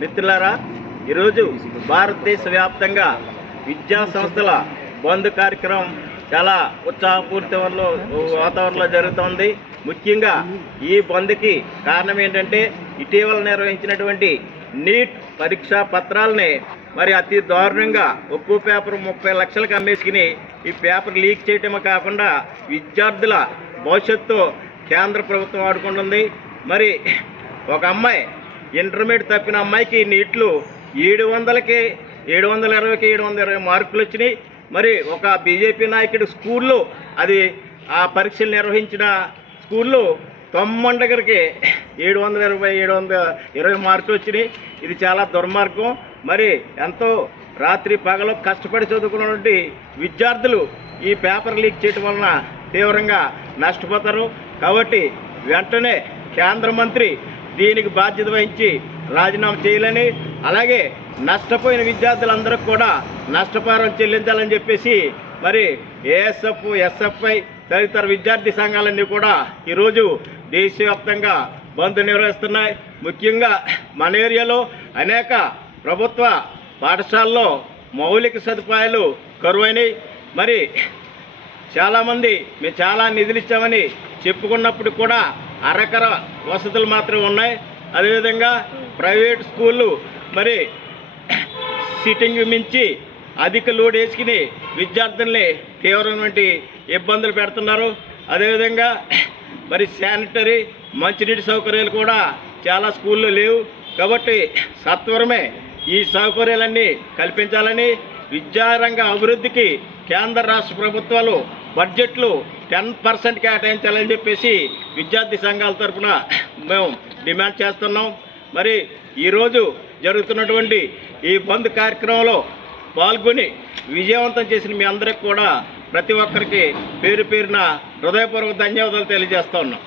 మిత్రులారా ఈరోజు భారతదేశ వ్యాప్తంగా విద్యా సంస్థల బంద్ కార్యక్రమం చాలా ఉత్సాహపూరితంలో వాతావరణంలో జరుగుతోంది. ముఖ్యంగా ఈ బంద్కి కారణం ఏంటంటే ఇటీవల నిర్వహించినటువంటి నీట్ పరీక్షా పత్రాలని మరి అతి దారుణంగా ఒక్కో పేపర్ ముప్పై లక్షలకు అమ్మేసుకుని ఈ పేపర్ లీక్ చేయటమే కాకుండా విద్యార్థుల భవిష్యత్తు కేంద్ర ప్రభుత్వం ఆడుకుంటుంది. మరి ఒక అమ్మాయి ఇంటర్మీడియట్ తప్పిన అమ్మాయికి నీట్లు ఏడు వందలకి ఏడు వందల ఇరవైకి ఏడు వందల ఇరవై మార్కులు వచ్చినాయి. మరి ఒక బీజేపీ నాయకుడు స్కూల్లో అది ఆ పరీక్షలు నిర్వహించిన స్కూల్లో తొమ్మండగరికి ఏడు వందల ఇరవై ఏడు వందల ఇరవై మార్కులు వచ్చినాయి. ఇది చాలా దుర్మార్గం. మరి ఎంతో రాత్రి పగలు కష్టపడి చదువుకున్నటువంటి విద్యార్థులు ఈ పేపర్ లీక్ చేయటం వలన తీవ్రంగా నష్టపోతారు. కాబట్టి వెంటనే కేంద్ర మంత్రి దీనికి బాధ్యత వహించి రాజీనామా చేయాలని అలాగే నష్టపోయిన విద్యార్థులందరికీ కూడా నష్టపరిహారం చెల్లించాలని చెప్పేసి మరి ఏఎస్ఎఫ్ ఎస్ఎఫ్ఐ తదితర విద్యార్థి సంఘాలన్నీ కూడా ఈరోజు దేశవ్యాప్తంగా బంద్ నిర్వహిస్తున్నాయి. ముఖ్యంగా మన ఏరియాలో అనేక ప్రభుత్వ పాఠశాలలో మౌలిక సదుపాయాలు కరువైనవి మరి చాలామంది మేము చాలా నిధులు ఇచ్చామని చెప్పుకున్నప్పుడు కూడా అరకర వసతులు మాత్రమే ఉన్నాయి. అదేవిధంగా ప్రైవేట్ స్కూళ్ళు మరి సిట్టింగ్ మించి అధిక లోడ్ వేసుకుని విద్యార్థుల్ని తీవ్రమైనటువంటి ఇబ్బందులు పెడుతున్నారు. అదేవిధంగా మరి శానిటరీ మంచినీటి సౌకర్యాలు కూడా చాలా స్కూల్లో లేవు. కాబట్టి సత్వరమే ఈ సౌకర్యాలన్నీ కల్పించాలని విద్యారంగ అభివృద్ధికి కేంద్ర రాష్ట్ర ప్రభుత్వాలు బడ్జెట్లు టెన్ పర్సెంట్ కేటాయించాలని చెప్పేసి విద్యార్థి సంఘాల తరఫున మేము డిమాండ్ చేస్తున్నాం. మరి ఈరోజు జరుగుతున్నటువంటి ఈ బంద్ కార్యక్రమంలో పాల్గొని విజయవంతం చేసిన మీ అందరికి కూడా ప్రతి ఒక్కరికి పేరు పేరున హృదయపూర్వక ధన్యవాదాలు తెలియజేస్తా ఉన్నాం.